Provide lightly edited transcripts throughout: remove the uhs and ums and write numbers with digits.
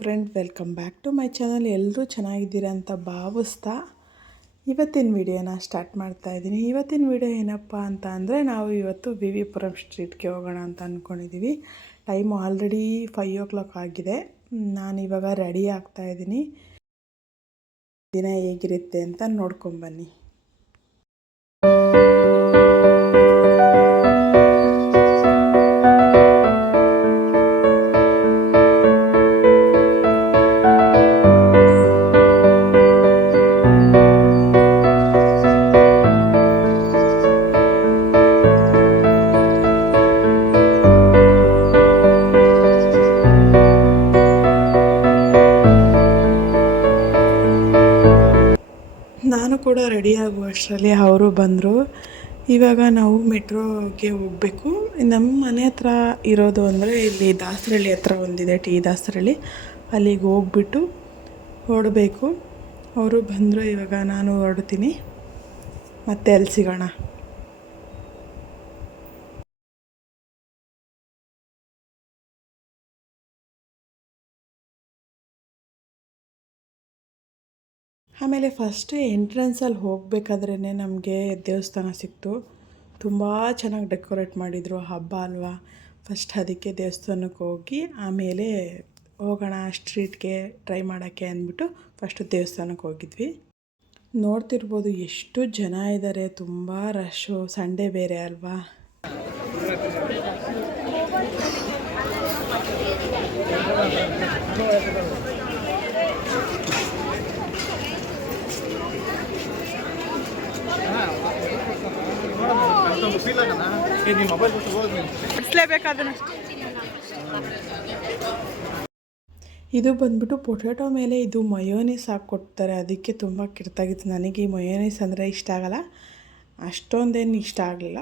Friend, welcome back to my channel. ಎಲ್ಲರೂ ಚೆನ್ನಾಗಿದ್ದೀರಾ ಅಂತ ಭಾವಿಸ್ತಾ ಇವತ್ತಿನ ವಿಡಿಯೋನ ಸ್ಟಾರ್ಟ್ ಮಾಡ್ತಾ ಇದ್ದೀನಿ. ಇವತ್ತಿನ ವಿಡಿಯೋ ಏನಪ್ಪ ಅಂತ ಅಂದರೆ, ನಾವು ಇವತ್ತು ವಿ ವಿ ಪುರಂ ಸ್ಟ್ರೀಟ್ಗೆ ಹೋಗೋಣ ಅಂತ ಅಂದ್ಕೊಂಡಿದ್ದೀವಿ. ಟೈಮು ಆಲ್ರೆಡಿ 5 o'clock ಆಗಿದೆ. ನಾನಿವಾಗ ರೆಡಿ ಆಗ್ತಾಯಿದ್ದೀನಿ. ದಿನ ಹೇಗಿರುತ್ತೆ ಅಂತ ನೋಡ್ಕೊಂಬನ್ನಿ. ನಾನು ಕೂಡ ರೆಡಿ ಆಗುವಷ್ಟರಲ್ಲಿ ಅವರು ಬಂದರು. ಇವಾಗ ನಾವು ಮೆಟ್ರೋಗೆ ಹೋಗಬೇಕು. ನಮ್ಮ ಮನೆ ಹತ್ರ ಇರೋದು ಅಂದರೆ ಇಲ್ಲಿ ದಾಸರಳ್ಳಿ ಹತ್ರ ಒಂದಿದೆ, ಟಿ ದಾಸರಳ್ಳಿ. ಅಲ್ಲಿಗೆ ಹೋಗ್ಬಿಟ್ಟು ಹೊರಡಬೇಕು. ಅವರು ಬಂದರು. ಇವಾಗ ನಾನು ಹೊರಡ್ತೀನಿ. ಮತ್ತೆ ಅಲ್ಲಿ ಸಿಗೋಣ. ಆಮೇಲೆ ಫಸ್ಟ್ ಎಂಟ್ರೆನ್ಸಲ್ಲಿ ಹೋಗಬೇಕಾದ್ರೇ ನಮಗೆ ದೇವಸ್ಥಾನ ಸಿಕ್ತು. ತುಂಬ ಚೆನ್ನಾಗಿ ಡೆಕೋರೇಟ್ ಮಾಡಿದರು. ಹಬ್ಬ ಅಲ್ವಾ, ಫಸ್ಟ್ ಅದಕ್ಕೆ ದೇವಸ್ಥಾನಕ್ಕೆ ಹೋಗಿ ಆಮೇಲೆ ಹೋಗೋಣ ಸ್ಟ್ರೀಟ್ಗೆ ಟ್ರೈ ಮಾಡೋಕ್ಕೆ ಅಂದ್ಬಿಟ್ಟು ಫಸ್ಟು ದೇವಸ್ಥಾನಕ್ಕೆ ಹೋಗಿದ್ವಿ. ನೋಡ್ತಿರ್ಬೋದು ಎಷ್ಟು ಜನ ಇದ್ದಾರೆ, ತುಂಬ ರಶ್ಶು. ಸಂಡೇ ಬೇರೆ ಅಲ್ವಾ. ಇದು ಬಂದ್ಬಿಟ್ಟು ಪೊಟ್ಯಾಟೊ ಮೇಲೆ ಇದು ಮಯೋನೀಸ್ ಹಾಕ್ಕೊಡ್ತಾರೆ. ಅದಕ್ಕೆ ತುಂಬ ಕೆಟ್ಟಾಗಿತ್ತು. ನನಗೆ ಈ ಮಯೋನೀಸ್ ಅಂದರೆ ಇಷ್ಟ ಆಗಲ್ಲ, ಅಷ್ಟೊಂದೇನು ಇಷ್ಟ ಆಗಲಿಲ್ಲ.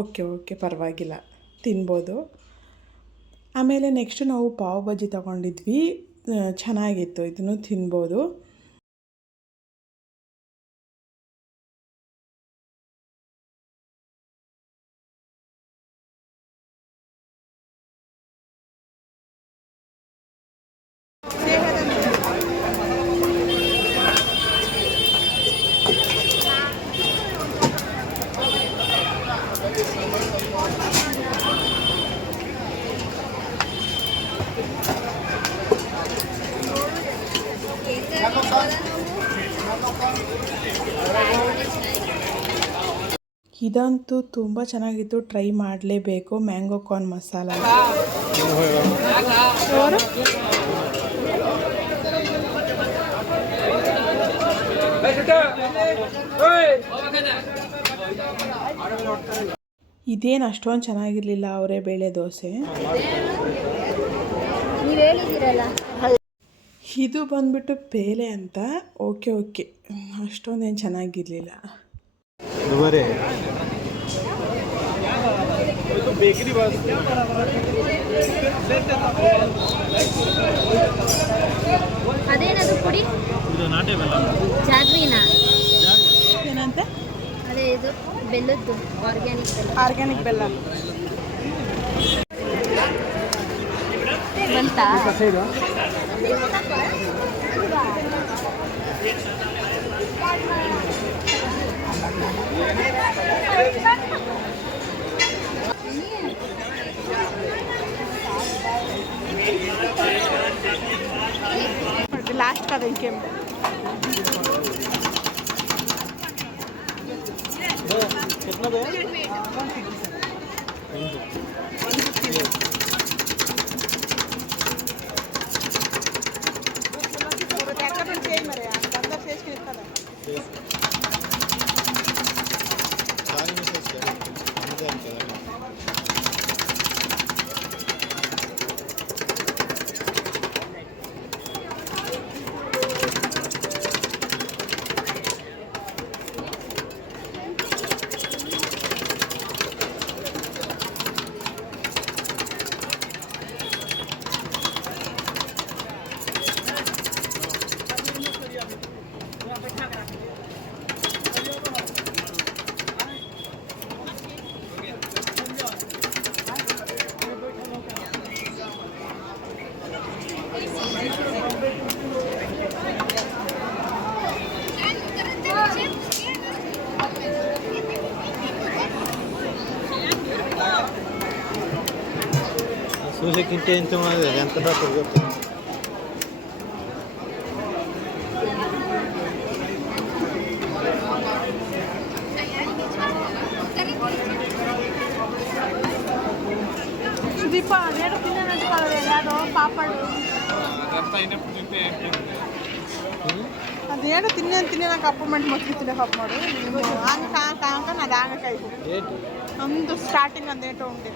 ಓಕೆ ಪರವಾಗಿಲ್ಲ, ತಿನ್ಬೋದು. ಆಮೇಲೆ ನೆಕ್ಸ್ಟ್ ನಾವು ಪಾವ್ ಬಜ್ಜಿ ತೊಗೊಂಡಿದ್ವಿ. ಚೆನ್ನಾಗಿತ್ತು, ಇದನ್ನು ತಿನ್ಬೋದು. ಇದಂತೂ ತುಂಬ ಚೆನ್ನಾಗಿತ್ತು, ಟ್ರೈ ಮಾಡಲೇಬೇಕು. Mango corn masala. ಇದೇನು ಅಷ್ಟೊಂದು ಚೆನ್ನಾಗಿರಲಿಲ್ಲ ಅವರೇ ಬೇಳೆ ದೋಸೆ. ಇದು ಬಂದ್ಬಿಟ್ಟು ಬೇಳೆ ಅಂತ. ಓಕೆ ಅಷ್ಟೊಂದೇನು ಚೆನ್ನಾಗಿರಲಿಲ್ಲ. ಅದೇನದು ಪುಡಿ? ಜಾಗ್ರಿನಾ? ಏನಂತ? ಅದೇ ಇದು ಬೆಲ್ಲದ್ದು, ಆರ್ಗ್ಯಾನಿಕ್ ಬೆಲ್ಲ ಬಂತಾ? लास्ट का देखिए कितना ಇದಕ್ಕಿಂತ ಎಂತ ಮಾಡಿದ್ರೆ ಅಂತ ಗೊತ್ತು. ಸುದೀಪ ಅದೇನು ತಿನ್ನೋದು ಯಾರು ಪಾಪಡು ಅದೇನು ತಿನ್ನ నాకు అప్పమెంట్ మొత్తం తినే పాప మాడు ఆంగ కాంక నా దాంగ కైపు అందు స్టార్టింగ్ అందేటో ఉండే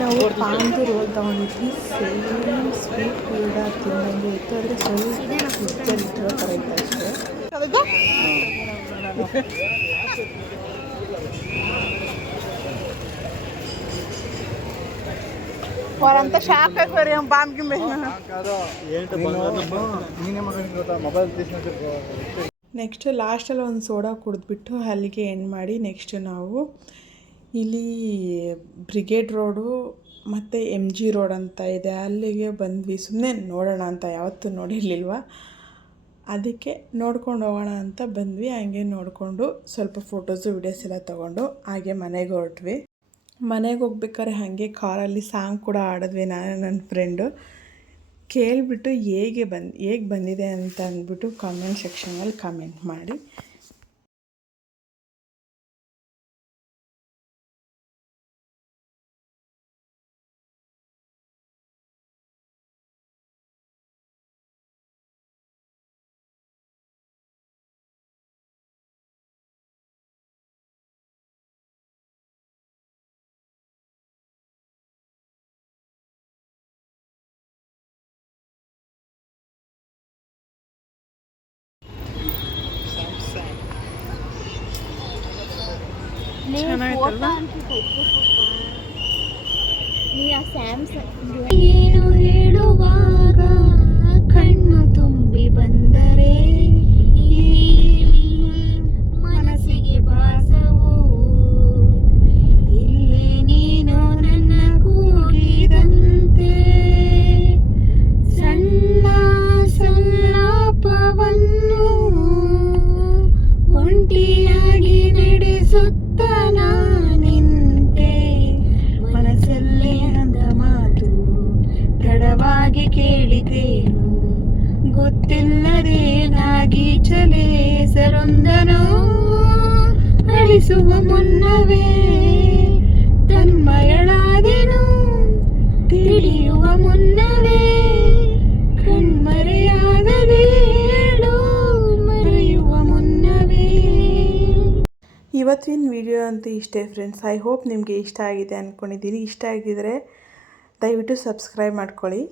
ನಾವು ಪಾನ್ದು ರೋಲ್ ತೊಗೊಂಡಿದ್ವಿ. ಸೇಮ್ ಸ್ವೀಟ್ ಕೂಡ ತಿನ್ನಂಗೆ ಇತ್ತು, ಆದರೆ ಸ್ವಲ್ಪ ಇಟ್ಟಿರೋ ಥರ ಇತ್ತು ಅಷ್ಟೇ. వారంతా షాక్ అయిపోయారు బాంబుకి ನೆಕ್ಸ್ಟ್ ಲಾಸ್ಟಲ್ಲಿ ಒಂದು ಸೋಡಾ ಕುಡಿದ್ಬಿಟ್ಟು ಅಲ್ಲಿಗೆ ಎಂಡ್ ಮಾಡಿ ನೆಕ್ಸ್ಟ್ ನಾವು ಇಲ್ಲಿ ಬ್ರಿಗೇಡ್ ರೋಡು ಮತ್ತು MG ರೋಡ್ ಅಂತ ಇದೆ, ಅಲ್ಲಿಗೆ ಬಂದ್ವಿ. ಸುಮ್ಮನೆ ನೋಡೋಣ ಅಂತ, ಯಾವತ್ತೂ ನೋಡಿರಲಿಲ್ವ, ಅದಕ್ಕೆ ನೋಡ್ಕೊಂಡು ಹೋಗೋಣ ಅಂತ ಬಂದ್ವಿ. ಹಂಗೆ ನೋಡಿಕೊಂಡು ಸ್ವಲ್ಪ ಫೋಟೋಸು ವಿಡಿಯೋಸ್ ಎಲ್ಲ ತೊಗೊಂಡು ಹಾಗೆ ಮನೆಗೆ ಹೊರಟ್ವಿ. ಮನೆಗೆ ಹೋಗ್ಬೇಕಾದ್ರೆ ಹಾಗೆ ಕಾರಲ್ಲಿ ಸಾಂಗ್ ಕೂಡ ಆಡಿದ್ವಿ ನಾನು ನನ್ನ ಫ್ರೆಂಡು. ಕೇಳಿಬಿಟ್ಟು ಹೇಗೆ ಬಂದಿದೆ ಅಂತ ಅಂದ್ಬಿಟ್ಟು ಕಾಮೆಂಟ್ ಸೆಕ್ಷನಲ್ಲಿ ಕಾಮೆಂಟ್ ಮಾಡಿ. ಚೆನ್ನಾಗಿತ್ತಲ್ವಾ? ಏನು ಹೇಳುವಾಗ ಕಣ್ಣು ತುಂಬಿ ಬಂದರೆ ಮನಸ್ಸಿಗೆ ಭಾಸವು ಇಲ್ಲೇ ನೀನು ನನ್ನ ಕೂಗಿದಂತೆ ಸಣ್ಣ ಸಲ್ಲಾಪವನ್ನು ಒಂಟಿಯಾಗಿ ನಡೆಸುತ್ತ ನಿಂತೆ ಮನಸ್ಸಲ್ಲೇ ಅಂದ ಮಾತು ತಡವಾಗಿ ಕೇಳಿದೇನು ಗೊತ್ತಿಲ್ಲದೇನಾಗಿ ಚಲೆ ಸರೊಂದನೋ ಅಳಿಸುವ ಮುನ್ನವೇ ತನ್ಮಯಳಾದೆನು ತಿಳಿಯುವ ಮುನ್ನವೇ ಕಣ್ಮರೆಯಾಗದೇಳು ಮರೆಯುವ ಮುನ್ನವೇ. ಇವತ್ತಿನ ವಿಡಿಯೋ ಅಂತೂ ಇಷ್ಟೇ ಫ್ರೆಂಡ್ಸ್. ಐ ಹೋಪ್ ನಿಮಗೆ ಇಷ್ಟ ಆಗಿದೆ ಅಂದ್ಕೊಂಡಿದ್ದೀನಿ. ಇಷ್ಟ ಆಗಿದರೆ ದಯವಿಟ್ಟು ಸಬ್ಸ್ಕ್ರೈಬ್ ಮಾಡ್ಕೊಳ್ಳಿ.